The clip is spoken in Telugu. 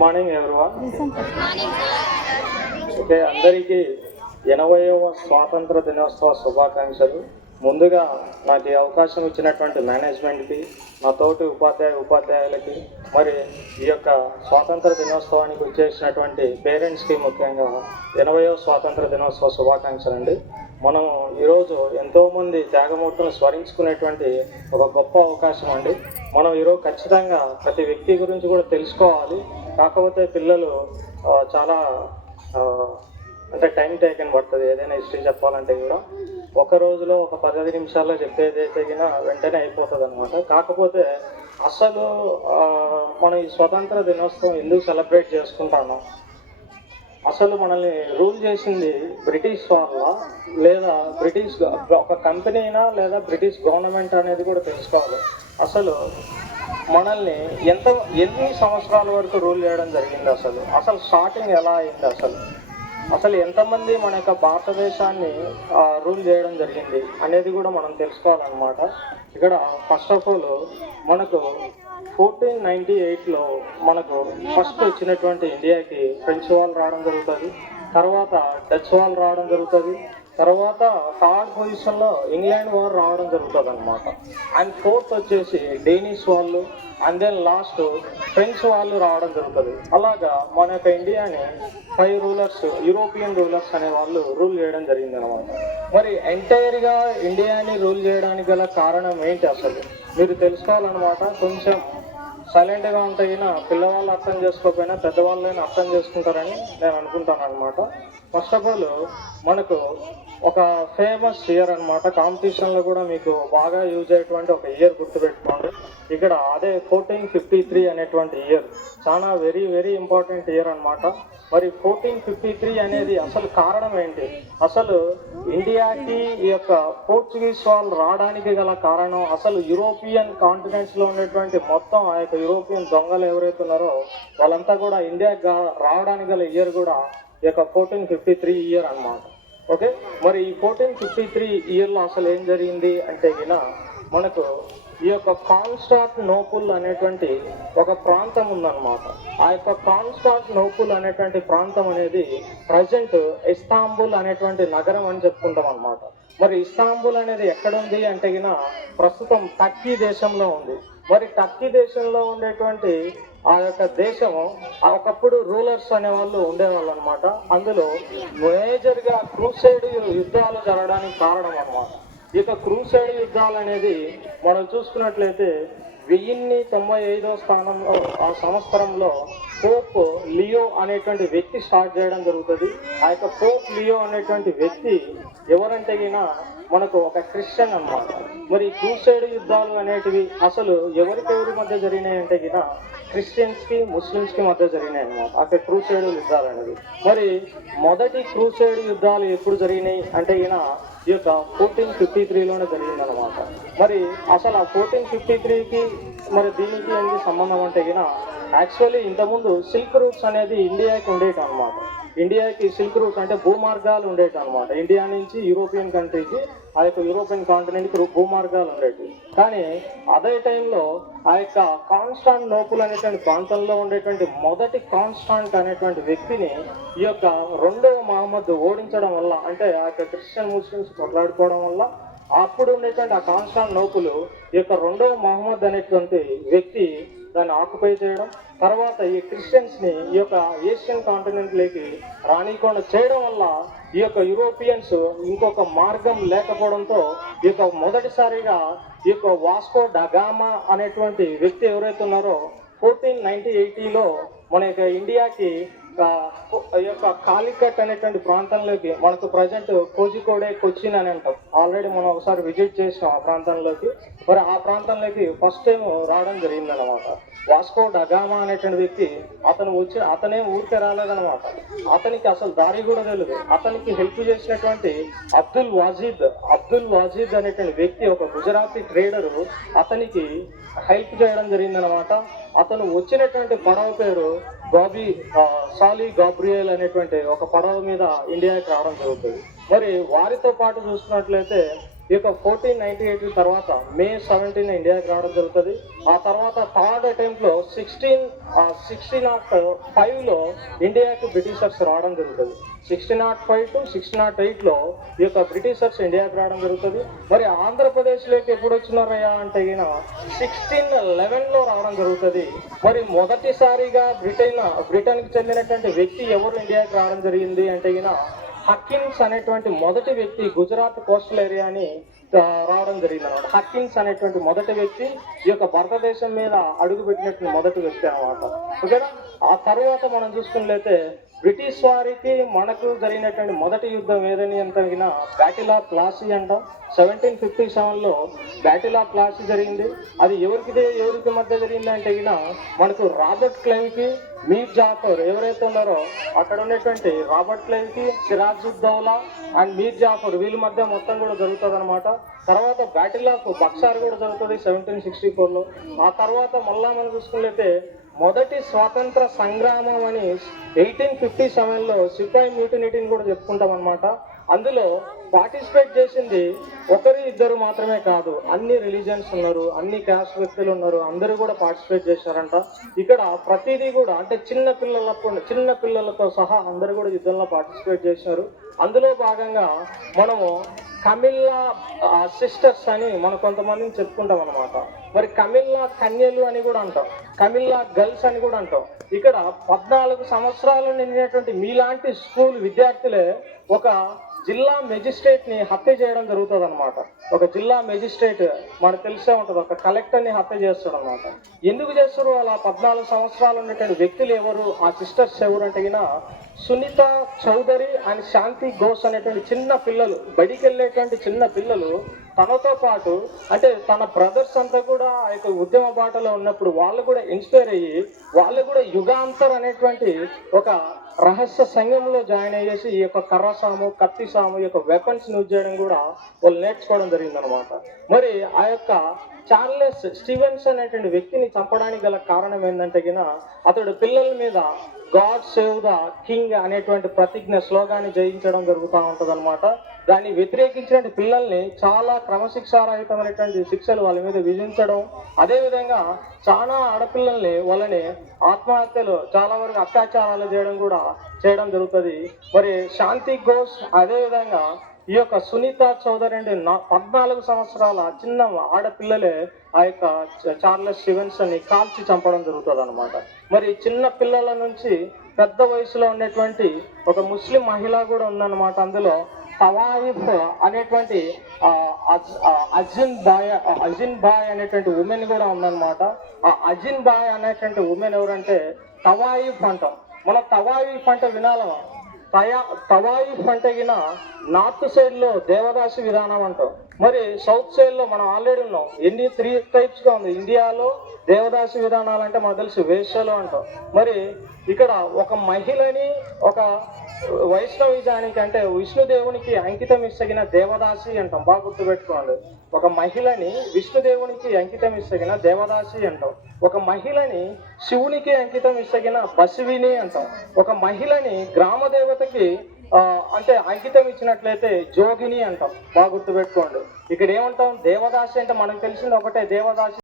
Morning everyone. ఓకే, అందరికీ 80వ స్వాతంత్ర దినోత్సవ శుభాకాంక్షలు. ముందుగా నాకు ఈ అవకాశం ఇచ్చినటువంటి మేనేజ్మెంట్కి, నా తోటి ఉపాధ్యాయులకి, మరి ఈ యొక్క స్వాతంత్ర దినోత్సవానికి వచ్చేసినటువంటి పేరెంట్స్కి ముఖ్యంగా 80వ స్వాతంత్ర దినోత్సవ శుభాకాంక్షలు అండి. మనం ఈరోజు ఎంతోమంది త్యాగమూర్తులను స్మరించుకునేటువంటి ఒక గొప్ప అవకాశం అండి. మనం ఈరోజు ఖచ్చితంగా ప్రతి వ్యక్తి గురించి కూడా తెలుసుకోవాలి. కాకపోతే పిల్లలు చాలా అంటే టైం టేకన్ పడుతుంది. ఏదైనా హిస్టరీ చెప్పాలంటే కూడా ఒక రోజులో ఒక 15 నిమిషాల్లో చెప్పేది తగిన వెంటనే అయిపోతుంది అనమాట. కాకపోతే అసలు మనం ఈ స్వతంత్ర దినోత్సవం ఎందుకు సెలబ్రేట్ చేసుకుంటాము, అసలు మనల్ని రూల్ చేసింది బ్రిటిష్ వాళ్ళ లేదా బ్రిటిష్ ఒక కంపెనీనా లేదా బ్రిటిష్ గవర్నమెంట్ అనేది కూడా తెలుసుకోవాలి. అసలు మనల్ని ఎన్ని సంవత్సరాల వరకు రూల్ చేయడం జరిగింది, అసలు స్టార్టింగ్ ఎలా అయింది, అసలు ఎంతమంది మన యొక్క భారతదేశాన్ని రూల్ చేయడం జరిగింది అనేది కూడా మనం తెలుసుకోవాలన్నమాట. ఇక్కడ ఫస్ట్ ఆఫ్ ఆల్ మనకు 1498లో మనకు ఫస్ట్ వచ్చినటువంటి ఇండియాకి ఫ్రెంచ్ వాళ్ళు రావడం జరుగుతుంది, తర్వాత డచ్ వాళ్ళు రావడం జరుగుతుంది, తర్వాత థర్డ్ పొజిషన్లో ఇంగ్లాండ్ వారు రావడం జరుగుతుంది అనమాట. అండ్ ఫోర్త్ వచ్చేసి డేనిష్ వాళ్ళు, అండ్ దెన్ లాస్ట్ ఫ్రెంచ్ వాళ్ళు రావడం జరుగుతుంది. అలాగా మన యొక్క ఇండియాని 5 రూలర్స్, యూరోపియన్ రూలర్స్ అనే వాళ్ళు రూల్ చేయడం జరిగింది అనమాట. మరి ఎంటైర్గా ఇండియాని రూల్ చేయడానికి గల కారణం ఏంటి అసలు మీరు తెలుసుకోవాలన్నమాట. కొంచెం సైలెంట్గా ఉంటే పిల్లవాళ్ళు అర్థం చేసుకోకపోయినా పెద్దవాళ్ళైనా అర్థం చేసుకుంటారని నేను అనుకుంటాను అనమాట. ఫస్ట్ ఆఫ్ ఆల్ మనకు ఒక ఫేమస్ ఇయర్ అనమాట, కాంపిటీషన్లో కూడా మీకు బాగా యూజ్ అయ్యేటువంటి ఒక ఇయర్ గుర్తుపెట్టుకోండి. ఇక్కడ అదే 1453 అనేటువంటి ఇయర్ చాలా వెరీ వెరీ ఇంపార్టెంట్ ఇయర్ అనమాట. మరి 1453 అనేది అసలు కారణం ఏంటి, అసలు ఇండియాకి ఈ యొక్క పోర్చుగీస్ వాళ్ళు రావడానికి గల కారణం, అసలు యూరోపియన్ కాంటినెంట్స్లో ఉండేటువంటి మొత్తం ఆ యొక్క యూరోపియన్ దొంగలు ఎవరైతే ఉన్నారో వాళ్ళంతా కూడా ఇండియాకి రావడానికి గల ఇయర్ కూడా ఈ యొక్క 1453 ఇయర్ అనమాట. ఓకే, మరి ఈ 1453 ఇయర్లో అసలు ఏం జరిగింది అంటే మనకు ఈ యొక్క కాన్స్టాంటినోపుల్ అనేటువంటి ఒక ప్రాంతం ఉందన్నమాట. ఆ యొక్క కాన్స్టాంటినోపుల్ అనేటువంటి ప్రాంతం అనేది ప్రజెంట్ ఇస్తాంబుల్ అనేటువంటి నగరం అని చెప్పుకుంటాం అనమాట. మరి ఇస్తాంబుల్ అనేది ఎక్కడుంది అంటే ప్రస్తుతం టర్కీ దేశంలో ఉంది. మరి టర్కీ దేశంలో ఉండేటువంటి ఆ యొక్క దేశము ఒకప్పుడు రూలర్స్ అనే వాళ్ళు ఉండేవాళ్ళు అనమాట. అందులో మేజర్గా క్రూసైడ్ యుద్ధాలు జరగడానికి కారణం అనమాట. ఇక క్రూసైడ్ యుద్ధాలు అనేది మనం చూసుకున్నట్లయితే 1095వ స్థానంలో ఆ సంవత్సరంలో పోప్ లియో అనేటువంటి వ్యక్తి స్టార్ట్ చేయడం జరుగుతుంది. ఆ యొక్క పోప్ లియో అనేటువంటి వ్యక్తి ఎవరంటే మనకు ఒక క్రిస్టియన్ అన్నమాట. మరి క్రూసైడ్ యుద్ధాలు అనేటివి అసలు ఎవరికెవరి మధ్య జరిగినాయంటే క్రిస్టియన్స్కి ముస్లిమ్స్కి మధ్య జరిగినాయి అన్నమాట అక్కడ క్రూసైడ్ యుద్ధాలు అనేవి. మరి మొదటి క్రూసైడ్ యుద్ధాలు ఎప్పుడు జరిగినాయి అంటే ఈ యొక్క 1453లోనే జరిగిందనమాట. మరి అసలు ఆ 1453కి మరి దీనికి ఏంటి సంబంధం అంటే యాక్చువల్లీ ఇంతకుముందు సిల్క్ రూట్స్ అనేది ఇండియాకి ఉండేటి అనమాట. ఇండియాకి సిల్క్ రూట్స్ అంటే భూమార్గాలు ఉండేటి అనమాట. ఇండియా నుంచి యూరోపియన్ కంట్రీకి ఆ యొక్క యూరోపియన్ కాంటినెంట్కి భూమార్గాలు ఉండేవి. కానీ అదే టైంలో ఆ యొక్క కాన్స్టాంటినోపుల్ అనేటువంటి ప్రాంతంలో ఉండేటువంటి మొదటి కాన్స్టాంట్ అనేటువంటి వ్యక్తిని ఈ యొక్క 2వ మహమ్మద్ ఓడించడం వల్ల, అంటే ఆ యొక్క క్రిస్టియన్ ముస్లిమ్స్ కొట్లాడుకోవడం వల్ల అప్పుడు ఉండేటువంటి ఆ కాన్స్టాంటినోపుల్ ఈ యొక్క 2వ మహమ్మద్ అనేటువంటి వ్యక్తి దాన్ని ఆక్యుపై చేయడం, తర్వాత ఈ క్రిస్టియన్స్ని ఈ యొక్క ఏషియన్ కాంటినెంట్లోకి రానికుండా చేయడం వల్ల ఈ యొక్క యూరోపియన్స్ ఇంకొక మార్గం లేకపోవడంతో ఈ యొక్క మొదటిసారిగా ఈ యొక్క వాస్కో డగామా అనేటువంటి వ్యక్తి ఎవరైతే ఉన్నారో 1480లో మన యొక్క ఇండియాకి ఈ యొక్క కాలికట్ అనేటువంటి ప్రాంతంలోకి, మనకు ప్రజెంట్ కోజికోడే కొచ్చిన్ అని అంటాం, ఆల్రెడీ మనం ఒకసారి విజిట్ చేసాం ఆ ప్రాంతంలోకి. మరి ఆ ప్రాంతంలోకి ఫస్ట్ టైం రావడం జరిగిందనమాట. వాస్కో డగామా అనేటువంటి వ్యక్తి అతనేం ఊరికే రాలేదనమాట. అతనికి అసలు దారి కూడా తెలియదు. అతనికి హెల్ప్ చేసినటువంటి అబ్దుల్ వాజీద్ అనేటువంటి వ్యక్తి, ఒక గుజరాతీ ట్రేడరు, అతనికి హెల్ప్ చేయడం జరిగిందనమాట. అతను వచ్చినటువంటి పడవ పేరు సాలి గాబ్రియల్ అనేటువంటి ఒక పడవ మీద ఇండియాకి రావడం జరుగుతుంది. మరి వారితో పాటు చూసుకున్నట్లయితే ఈ యొక్క 1498 తర్వాత May 17 ఇండియాకి రావడం జరుగుతుంది. ఆ తర్వాత థర్డ్ అటెంప్ట్ లో 1605లో ఇండియాకి బ్రిటిషర్స్ రావడం జరుగుతుంది. 1605 to 1608 లో ఈ యొక్క బ్రిటిషర్స్ ఇండియాకి రావడం జరుగుతుంది. మరి ఆంధ్రప్రదేశ్లోకి ఎప్పుడు వచ్చినారయ్యా అంటే 1611లో రావడం జరుగుతుంది. మరి మొదటిసారిగా బ్రిటన్కి చెందినటువంటి వ్యక్తి ఎవరు ఇండియాకి రావడం జరిగింది అంటే హకిన్స్ అనేటువంటి మొదటి వ్యక్తి గుజరాత్ కోస్టల్ ఏరియాని రావడం జరిగింది అనమాట. హకిన్స్ అనేటువంటి మొదటి వ్యక్తి ఈ యొక్క భారతదేశం మీద అడుగు పెట్టినటువంటి మొదటి వ్యక్తి అనమాట. ఓకేనా. ఆ తర్వాత మనం చూసుకున్నట్లయితే బ్రిటిష్ వారికి మనకు జరిగినటువంటి మొదటి యుద్ధం ఏదని అంటే బ్యాటిల్ ఆఫ్ ప్లాసీ అంటాం. 1757లో బ్యాటిల్ ఆఫ్ ప్లాసీ జరిగింది. అది ఎవరికి మధ్య జరిగింది అంటే మనకు రాబర్ట్ క్లైవ్కి మీర్ జాఫర్ ఎవరైతే ఉన్నారో అక్కడ ఉన్నటువంటి రాబర్ట్ క్లైవ్కి సిరాజుద్దౌలా అండ్ మీర్ జాఫర్ వీళ్ళ మధ్య మొత్తం కూడా జరుగుతుంది అనమాట. తర్వాత బ్యాటిల్ ఆఫ్ బక్సార్ కూడా జరుగుతుంది 1764లో. ఆ తర్వాత మళ్ళా మనం చూసుకున్నట్లయితే మొదటి స్వాతంత్ర సంగ్రామం అని 1857లో సిపాయి మ్యూటినీని కూడా చెప్పుకుంటాం అనమాట. అందులో పార్టిసిపేట్ చేసింది ఇద్దరు మాత్రమే కాదు, అన్ని రిలీజియన్స్ ఉన్నారు, అన్ని క్యాస్ట్ వ్యక్తులు ఉన్నారు, అందరూ కూడా పార్టిసిపేట్ చేశారంట. ఇక్కడ ప్రతిదీ కూడా అంటే చిన్న పిల్లలతో సహా అందరూ కూడా యుద్ధంలో పార్టిసిపేట్ చేశారు. అందులో భాగంగా మనము కమిల్లా సిస్టర్స్ అని మనం కొంతమందిని చెప్పుకుంటాం అనమాట. మరి కమిల్లా కన్యలు అని కూడా అంటాం, కమిల్లా గర్ల్స్ అని కూడా అంటాం. ఇక్కడ 14 సంవత్సరాలు నిండినటువంటి మీలాంటి స్కూల్ విద్యార్థులే ఒక జిల్లా మెజిస్ట్రేట్ ని హత్య చేయడం జరుగుతుంది అనమాట. ఒక జిల్లా మెజిస్ట్రేట్ మనకు తెలిసే ఉంటుంది, ఒక కలెక్టర్ ని హత్య చేస్తాడు అనమాట. ఎందుకు చేస్తారు అలా? 14 సంవత్సరాలు ఉన్నటువంటి వ్యక్తులు ఎవరు, ఆ సిస్టర్స్ ఎవరు అంటే సునీత చౌదరి అండ్ శాంతి ఘోష్ అనేటువంటి చిన్న పిల్లలు, బడికి వెళ్ళేటువంటి చిన్న పిల్లలు తనతో పాటు అంటే తన బ్రదర్స్ అంతా కూడా ఆ యొక్క ఉద్యమ బాటలో ఉన్నప్పుడు వాళ్ళు కూడా ఇన్స్పైర్ అయ్యి వాళ్ళు కూడా యుగాంతర్ అనేటువంటి ఒక రహస్య సంఘంలో జాయిన్ అయ్యేసి ఈ యొక్క కర్రసాము, కత్తిసాము, ఈ యొక్క వెపన్స్ యూజ్ చేయడం కూడా వాళ్ళు నేర్చుకోవడం జరిగిందనమాట. మరి ఆ యొక్క చార్లెస్ స్టీవెన్స్ అనేటువంటి వ్యక్తిని చంపడానికి గల కారణం ఏంటంటే అతడు పిల్లల మీద గాడ్ సేవ్ ద కింగ్ అనేటువంటి ప్రతిజ్ఞ స్లోగాన్ని జయించడం జరుగుతూ ఉంటుంది అనమాట. దాన్ని వ్యతిరేకించిన పిల్లల్ని చాలా క్రమశిక్షారహితమైనటువంటి శిక్షలు వాళ్ళ మీద విధించడం, అదేవిధంగా చాలా ఆడపిల్లల్ని వాళ్ళని ఆత్మహత్యలు చాలా వరకు అత్యాచారాలు చేయడం జరుగుతుంది. మరి శాంతి ఘోష్ అదేవిధంగా ఈ యొక్క సునీత చౌదరి అంటే 14 సంవత్సరాల చిన్న ఆడపిల్లలే ఆ యొక్క చార్లెస్ స్టీవెన్స్ ని కాల్చి చంపడం జరుగుతుంది అనమాట. మరి చిన్న పిల్లల నుంచి పెద్ద వయసులో ఉన్నటువంటి ఒక ముస్లిం మహిళ కూడా ఉందన్నమాట. అందులో తవాయిఫ్ అనేటువంటి అజిన్ బాయ్ అనేటువంటి ఉమెన్ కూడా ఉందన్నమాట. ఆ అజిన్ బాయ్ అనేటువంటి ఉమెన్ ఎవరంటే తవాయిఫ్ అంటాం. మన తవాయిఫ్ అంటే వినాలమా? తవాయిఫ్ అంటే నార్త్ సైడ్ లో దేవదాసి విధానం అంటాం. మరి సౌత్ సైడ్ లో మనం ఆల్రెడీ ఉన్నాం. 3 టైప్స్ గా ఉంది ఇండియాలో దేవదాసి విధానాలు అంటే మనకు తెలుసు వేశ్యలు అంటాం. మరి ఇక్కడ ఒక మహిళని ఒక వైష్ణవిజానికి అంటే విష్ణుదేవునికి అంకితం ఇస్తగిన దేవదాసి అంటాం. బాగా గుర్తుపెట్టుకోండి. ఒక మహిళని విష్ణుదేవునికి అంకితం ఇస్తగిన దేవదాసి అంటాం. ఒక మహిళని శివునికి అంకితం ఇస్తగిన బసివిని అంటాం. ఒక మహిళని గ్రామ దేవతకి అంటే అంకితం ఇచ్చినట్లయితే జోగిని అంటాం. బాగా గుర్తుపెట్టుకోండి. ఇక్కడ ఏమంటాం? దేవదాసి అంటే మనకు తెలిసింది ఒకటే, దేవదాసి